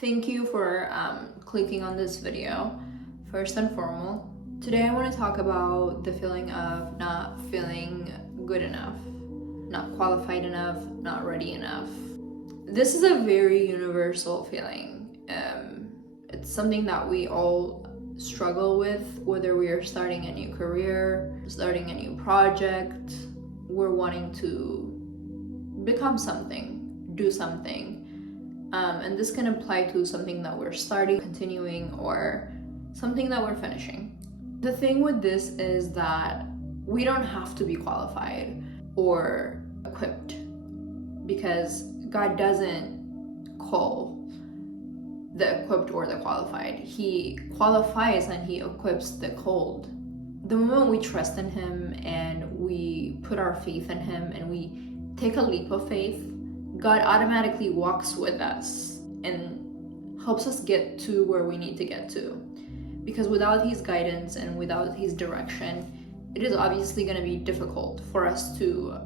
Thank you for clicking on this video. First and foremost, today I want to talk about the feeling of not feeling good enough, not qualified enough, not ready enough. This is a very universal feeling. It's something that we all struggle with, whether we are starting a new career, starting a new project, we're wanting to become something, do something. And this can apply to something that we're starting, continuing, or something that we're finishing. The thing with this is that we don't have to be qualified or equipped, because God doesn't call the equipped or the qualified. He qualifies and he equips the called. The moment we trust in him and we put our faith in him and we take a leap of faith, God automatically walks with us and helps us get to where we need to get to. Because without his guidance and without his direction, it is obviously going to be difficult for us to,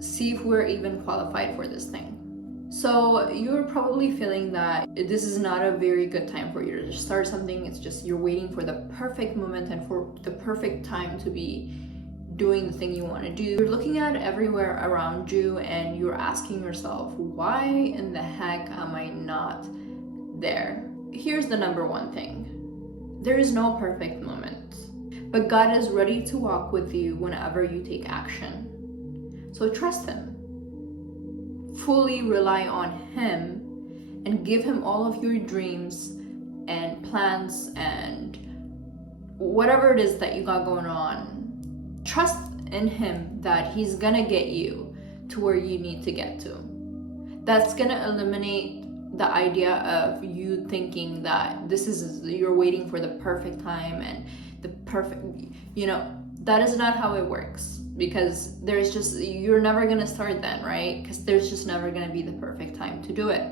see if we're even qualified for this thing. So you're probably feeling that this is not a very good time for you to start something. It's just you're waiting for the perfect moment and for the perfect time to be doing the thing you want to do. You're looking at everywhere around you and you're asking yourself, why in the heck am I not there? Here's the number one thing. There is no perfect moment, but God is ready to walk with you whenever you take action. So trust him. Fully rely on him and give him all of your dreams and plans and whatever it is that you got going on. Trust in him that he's gonna get you to where you need to get to. That's gonna eliminate the idea of you thinking that you're waiting for the perfect time and the perfect, that is not how it works. Because you're never gonna start then, right? Because there's just never gonna be the perfect time to do it.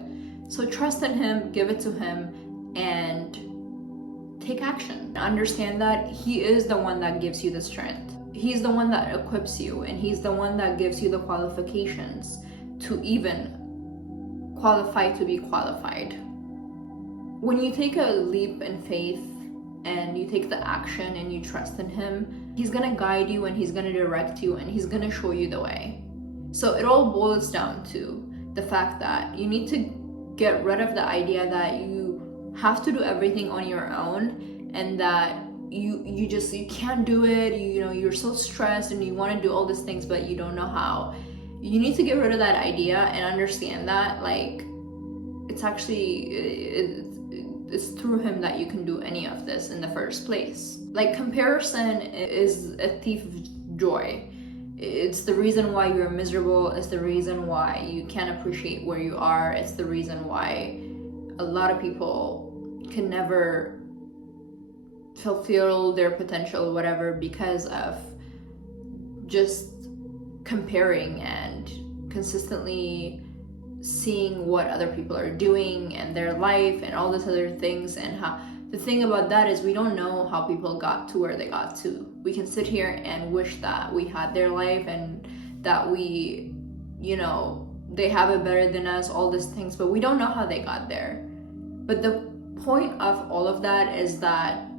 So trust in him, give it to him, and take action. Understand that he is the one that gives you the strength. He's the one that equips you, and he's the one that gives you the qualifications to even qualify to be qualified. When you take a leap in faith and you take the action and you trust in him, he's gonna guide you and he's gonna direct you and he's gonna show you the way. So it all boils down to the fact that you need to get rid of the idea that you have to do everything on your own and that you can't do it. You're so stressed and you want to do all these things but you don't know how. You need to get rid of that idea and understand that it's through him that you can do any of this in the first place. Comparison is a thief of joy. It's the reason why you're miserable. It's the reason why you can't appreciate where you are. It's the reason why a lot of people can never fulfill their potential, whatever, because of just comparing and consistently seeing what other people are doing and their life and all these other things. And how the thing about that is we don't know how people got to where they got to. We can sit here and wish that we had their life and that they have it better than us, all these things, but we don't know how they got there. But the point of all of that is that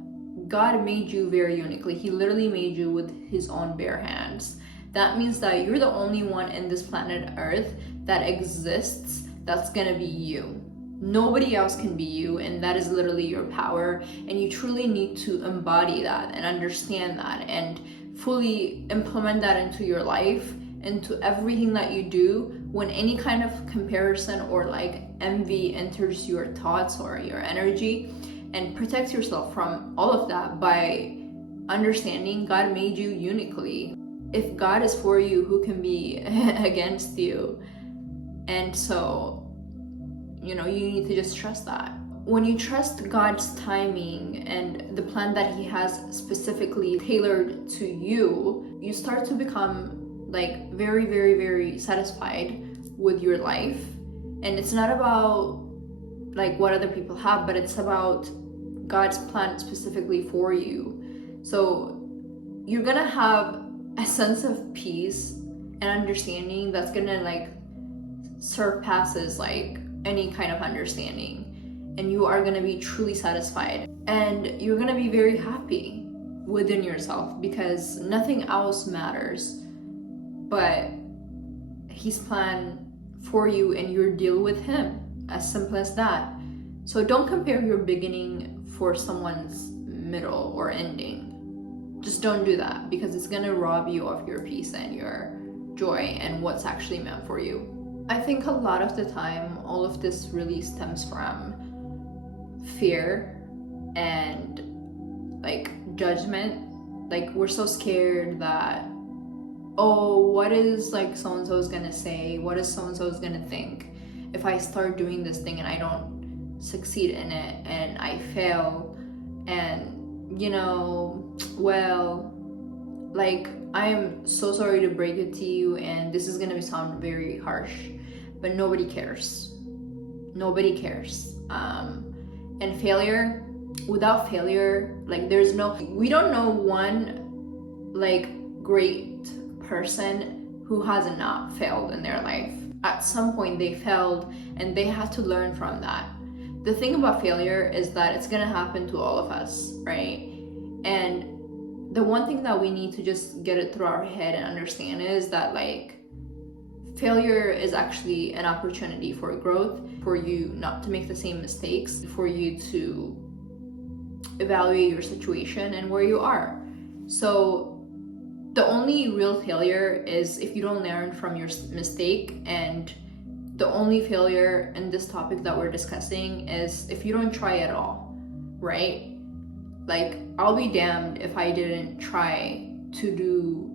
God made you very uniquely. He literally made you with his own bare hands. That means that you're the only one in this planet Earth that exists that's gonna be you. Nobody else can be you, and that is literally your power. And you truly need to embody that and understand that and fully implement that into your life, into everything that you do. When any kind of comparison or envy enters your thoughts or your energy, and protect yourself from all of that by understanding God made you uniquely. If God is for you, who can be against you? And so, you need to just trust that. When you trust God's timing and the plan that he has specifically tailored to you, you start to become very, very, very satisfied with your life. And it's not about what other people have, but it's about God's plan specifically for you. So you're gonna have a sense of peace and understanding that's gonna surpasses any kind of understanding, and you are going to be truly satisfied, and you're going to be very happy within yourself, because nothing else matters but his plan for you and your deal with him. As simple as that. So don't compare your beginning for someone's middle or ending. Just don't do that, because it's gonna rob you of your peace and your joy and what's actually meant for you. I think a lot of the time all of this really stems from fear and like judgment. Like, we're so scared that, oh, what is like so-and-so's gonna say? What is so-and-so's gonna think if I start doing this thing and I don't succeed in it and I fail? And well, like, I'm so sorry to break it to you, and this is gonna sound very harsh, but nobody cares. Nobody cares. And failure, without failure, like, we don't know one like great person who has not failed in their life. At some point they failed and they had to learn from that. The thing about failure is that it's gonna happen to all of us, right? And the one thing that we need to just get it through our head and understand is that, like, failure is actually an opportunity for growth, for you not to make the same mistakes, for you to evaluate your situation and where you are. So the only real failure is if you don't learn from your mistake, and the only failure in this topic that we're discussing is if you don't try at all, right? Like, I'll be damned if I didn't try to do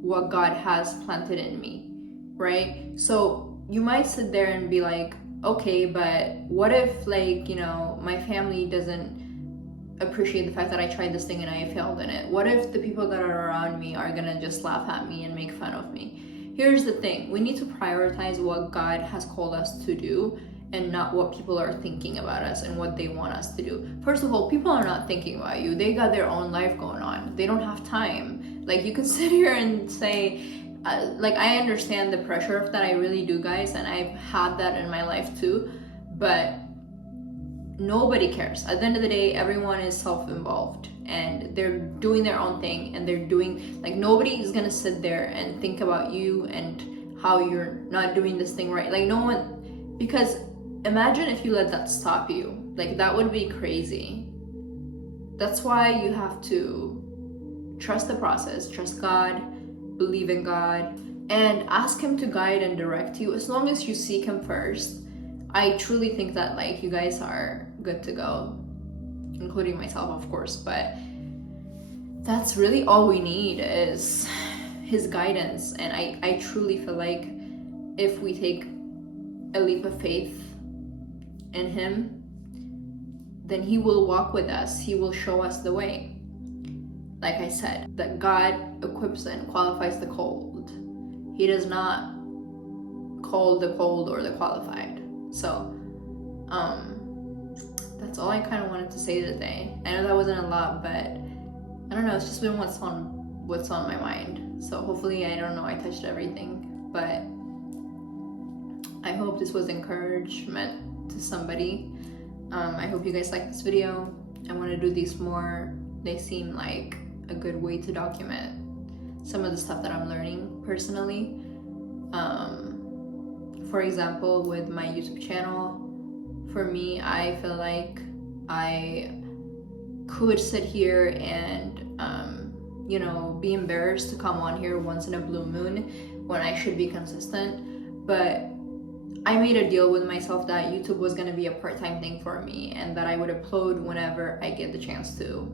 what God has planted in me, right? So you might sit there and be like, okay, but what if, like, my family doesn't appreciate the fact that I tried this thing and I failed in it? What if the people that are around me are gonna just laugh at me and make fun of me? Here's the thing, we need to prioritize what God has called us to do and not what people are thinking about us and what they want us to do. First of all, people are not thinking about you. They got their own life going on. They don't have time. Like, you can sit here and say, like, I understand the pressure of that, I really do, guys, and I've had that in my life too, but nobody cares. At the end of the day, everyone is self-involved and they're doing their own thing, and they're doing, like, nobody is gonna sit there and think about you and how you're not doing this thing right. Like, no one, because imagine if you let that stop you. Like, that would be crazy. That's why you have to trust the process, trust God, believe in God, and ask him to guide and direct you. As long as you seek him first, I truly think that, like, you guys are good to go, including myself, of course. But that's really all we need, is his guidance. And I truly feel like if we take a leap of faith in him, then he will walk with us. He will show us the way. Like I said, that God equips and qualifies the called. He does not call the called or the qualified. So that's all I kind of wanted to say today. I know that wasn't a lot, but I don't know, it's just been what's on my mind. So hopefully, I don't know, I touched everything, but I hope this was encouragement to somebody. I hope you guys like this video. I want to do these more. They seem like a good way to document some of the stuff that I'm learning personally. For example, with my YouTube channel, for me, I feel like I could sit here and be embarrassed to come on here once in a blue moon when I should be consistent. But I made a deal with myself that YouTube was going to be a part-time thing for me, and that I would upload whenever I get the chance to.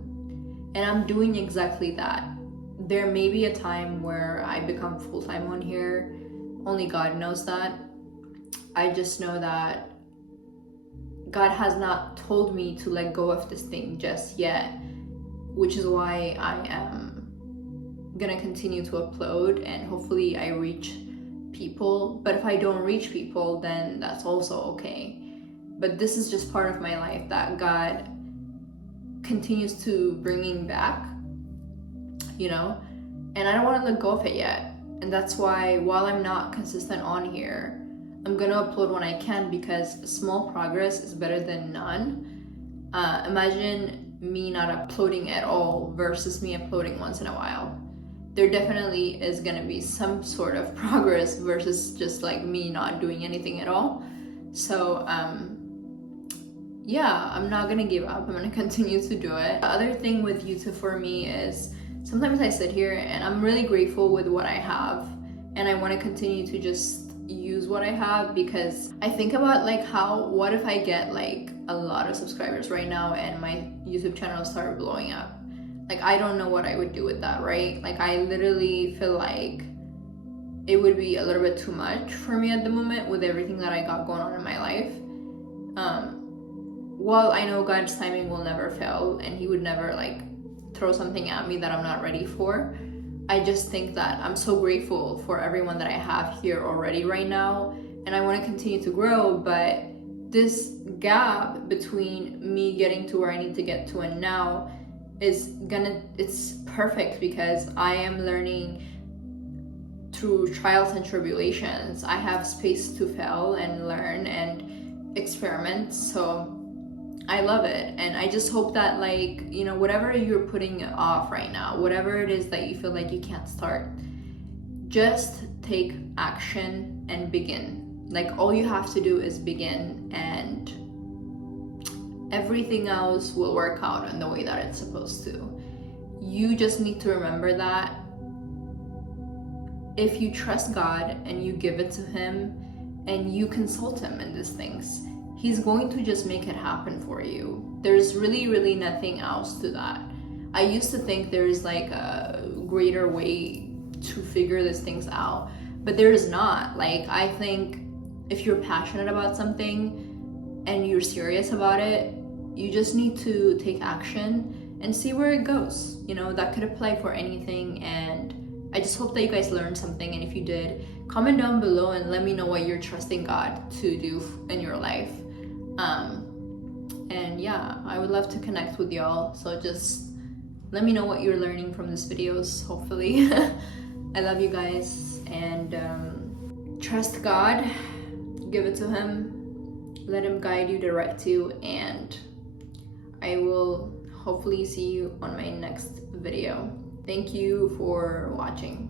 And I'm doing exactly that. There may be a time where I become full-time on here. Only God knows that. I just know that God has not told me to let go of this thing just yet, which is why I am gonna continue to upload, and hopefully I reach people. But if I don't reach people, then that's also okay. But this is just part of my life that God continues to bringing back, and I don't want to let go of it yet. And that's why, while I'm not consistent on here, I'm gonna upload when I can, because small progress is better than none. Imagine me not uploading at all versus me uploading once in a while. There definitely is gonna be some sort of progress versus just like me not doing anything at all. So yeah, I'm not gonna give up. I'm gonna continue to do it. The other thing with YouTube for me is sometimes I sit here and I'm really grateful with what I have, and I want to continue to just use what I have, because I think about like what if I get like a lot of subscribers right now and my YouTube channel started blowing up? Like, I don't know what I would do with that, right? Like, I literally feel like it would be a little bit too much for me at the moment with everything that I got going on in my life. While I know God's timing will never fail and he would never like throw something at me that I'm not ready for, I just think that I'm so grateful for everyone that I have here already right now, and I want to continue to grow. But this gap between me getting to where I need to get to and now it's perfect, because I am learning through trials and tribulations. I have space to fail and learn and experiment, so I love it. And I just hope that, like, you know, whatever you're putting off right now, whatever it is that you feel like you can't start, just take action and begin. Like, all you have to do is begin, and everything else will work out in the way that it's supposed to. You just need to remember that if you trust God and you give it to him and you consult him in these things, he's going to just make it happen for you. There's really nothing else to that. I used to think there's like a greater way to figure these things out, but there is not. Like, I think if you're passionate about something and you're serious about it, you just need to take action and see where it goes. You know, that could apply for anything. And I just hope that you guys learned something. And if you did, comment down below and let me know what you're trusting God to do in your life. And yeah, I would love to connect with y'all. So just let me know what you're learning from these videos, hopefully. I love you guys, and trust God, give it to him, let him guide you, direct you, and I will hopefully see you on my next video. Thank you for watching.